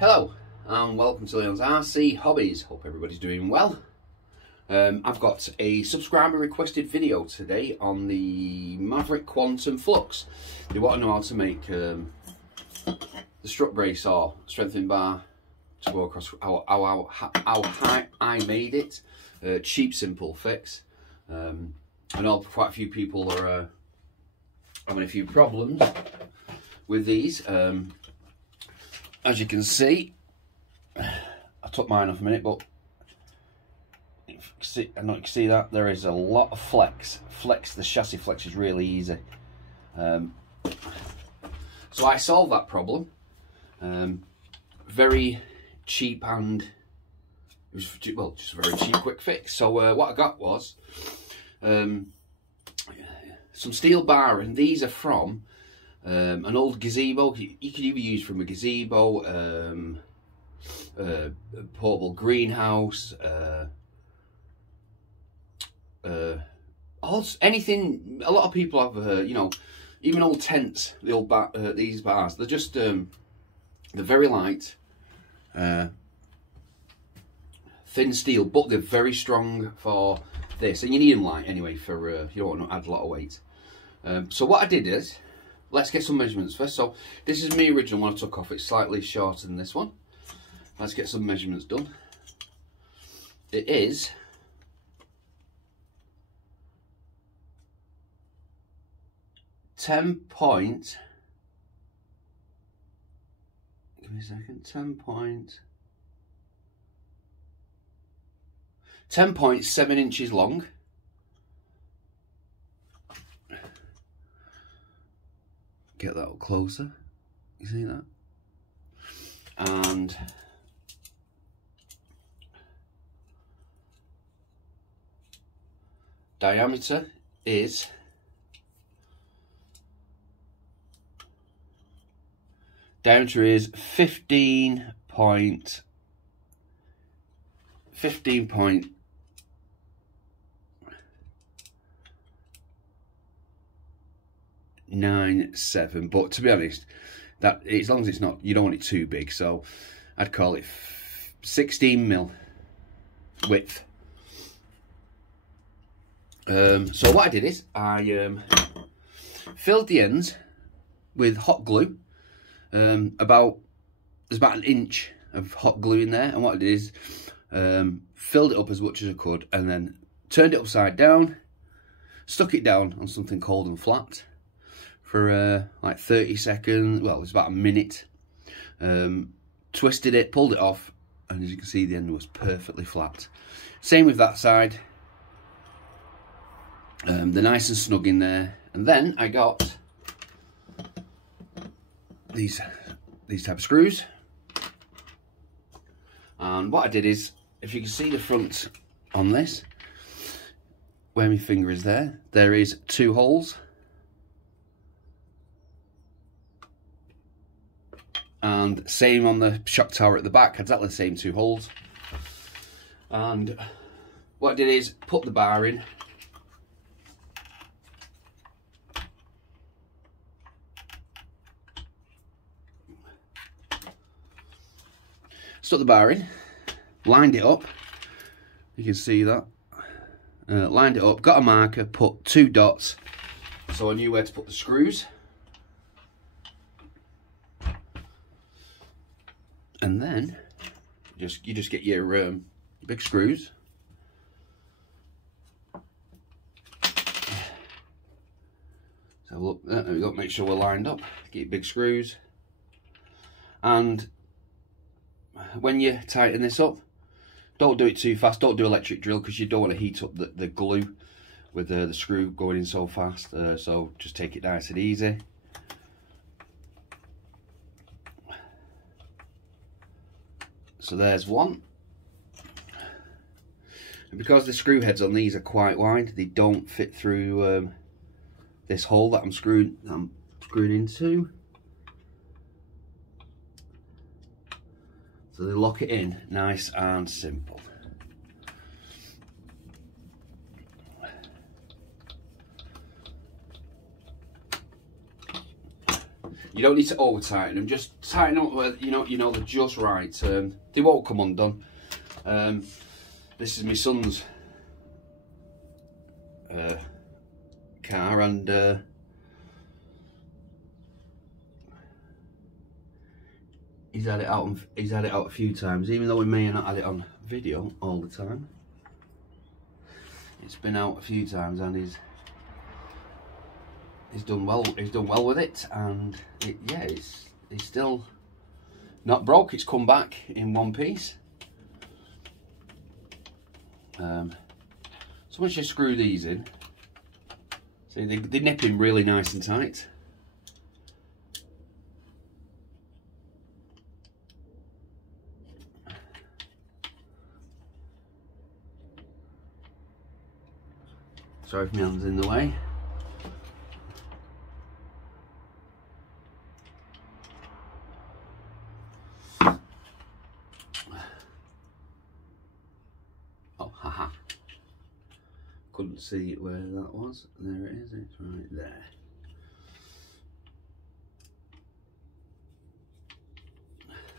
Hello and welcome to Leon's RC Hobbies. Hope everybody's doing well. I've got a subscriber requested video today on the Maverick Quantum Flux. They want to know how to make the strut brace or strengthening bar to go across how high I made it. Cheap, simple fix. I know quite a few people are having a few problems with these. As you can see, I took mine off a minute, but I don't know if you can see that there is a lot of flex. The chassis flex is really easy. So I solved that problem. Very cheap, and it was just a very cheap, quick fix. So what I got was some steel bar, and these are from an old gazebo. You can either use from a gazebo, a portable greenhouse, anything. A lot of people have, you know, even old tents. The old these bars, they're just they're very light, thin steel, but they're very strong for this. And you need them light anyway for you don't want to add a lot of weight. So what I did is, let's get some measurements first. So this is my original one I took off. It's slightly shorter than this one. Let's get some measurements done. It is 10 point, give me a second, 10.7 inches long. Get that up closer, you see that? And diameter is 15.97, but to be honest, that as long as it's not, you don't want it too big, so I'd call it 16 mil width. So what I did is I filled the ends with hot glue. There's about an inch of hot glue in there, and what I did is filled it up as much as I could, and then turned it upside down, stuck it down on something cold and flat for like 30 seconds. Well, it's about a minute. Twisted it, pulled it off, and as you can see, the end was perfectly flat. Same with that side. They're nice and snug in there. And then I got these type of screws, and what I did is, if you can see the front on this, where my finger is there is 2 holes, and same on the shock tower at the back, exactly the same 2 holes. And what I did is put the bar in, stuck the bar in, lined it up, you can see that, lined it up, got a marker, put 2 dots, so I knew where to put the screws. And then you just get your big screws. So look, there we go, make sure we're lined up, get your big screws. And when you tighten this up, don't do it too fast, don't do electric drill, because you don't want to heat up the glue with the screw going in so fast. So just take it nice and easy. So there's one. And because the screw heads on these are quite wide, they don't fit through this hole that I'm screwing into. So they lock it in nice and simple. You don't need to over tighten them, just tighten them where you know they're just right. They won't come undone. This is my son's car, and he's had it out a few times, even though we may have not had it on video all the time. It's been out a few times, and he's done well. He's done well with it, and it's still not broke. It's come back in one piece. So once you screw these in, see they nip in really nice and tight. Sorry if my hand's in the way. Oh, haha. Couldn't see where that was. There it is, it's right there.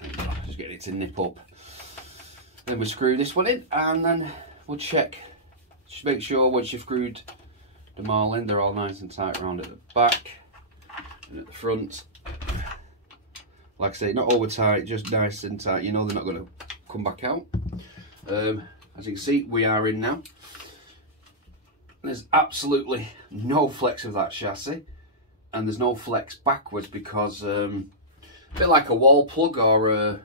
There you go. Just getting it to nip up. Then we screw this one in, and then we'll check. Just make sure once you've screwed them all in, they're all nice and tight around at the back and at the front. Like I say, not over tight, just nice and tight. You know they're not going to come back out. As you can see, we are in now. There's absolutely no flex of that chassis, and there's no flex backwards because a bit like a wall plug or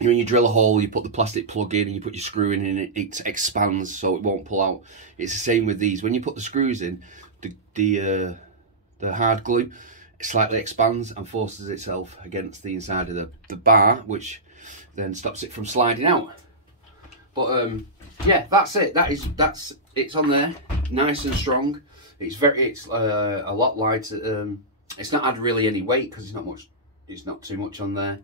when you drill a hole, you put the plastic plug in and you put your screw in and it expands so it won't pull out. It's the same with these. When you put the screws in, the hard glue slightly expands and forces itself against the inside of the bar, which then stops it from sliding out. But yeah, that's it. It's on there, nice and strong. It's a lot lighter. It's not had really any weight because it's not too much on there.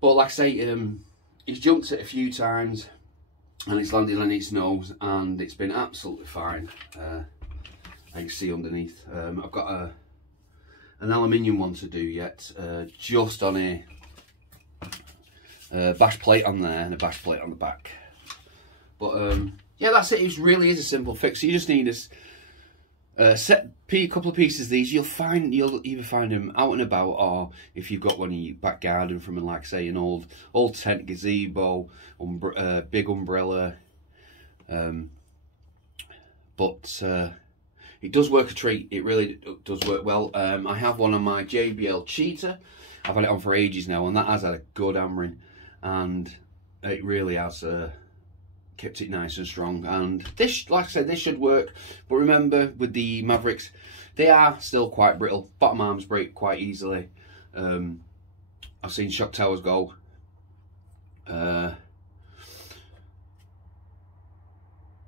But like I say, he's jumped it a few times and it's landed on its nose and it's been absolutely fine. I can see underneath. I've got an aluminium one to do yet, just on a bash plate on there and a bash plate on the back. But yeah, that's it. It really is a simple fix. You just need a couple of pieces of these. You'll either find them out and about, or if you've got one in your back garden from, like say, an old tent, gazebo, big umbrella. But it does work a treat. It really does work well. I have one on my JBL Cheetah. I've had it on for ages now, and that has had a good hammering, and it really has kept it nice and strong. And this, like I said, this should work. But remember, with the Mavericks, they are still quite brittle. Bottom arms break quite easily. I've seen shock towers go.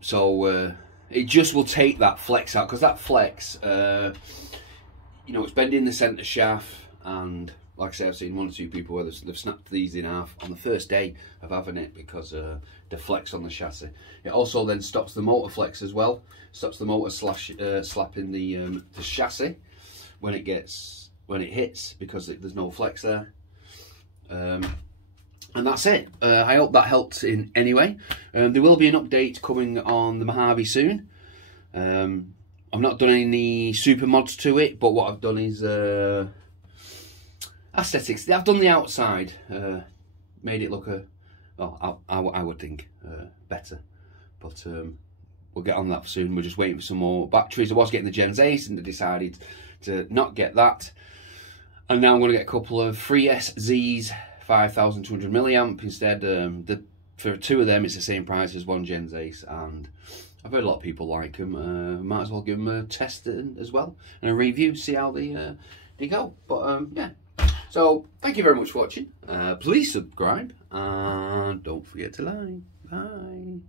So it just will take that flex out, because that flex, you know, it's bending the centre shaft, and like I say, I've seen one or two people where they've snapped these in half on the first day of having it because the flex on the chassis. It also then stops the motor flex as well, stops the motor slapping the chassis when it hits, because there's no flex there. And that's it. I hope that helped in any way. There will be an update coming on the Mojave soon. I've not done any super mods to it, but what I've done is aesthetics. I've done the outside, made it look well, I would think better, but we'll get on that soon. We're just waiting for some more batteries. I was getting the Gens 8 and I decided to not get that, and now I'm going to get a couple of 3SZs 5200 milliamp instead. For two of them it's the same price as one Gens 8, and I've heard a lot of people like them. Might as well give them a test as well and a review, see how they go. But yeah. So, thank you very much for watching. Please subscribe and don't forget to like. Bye.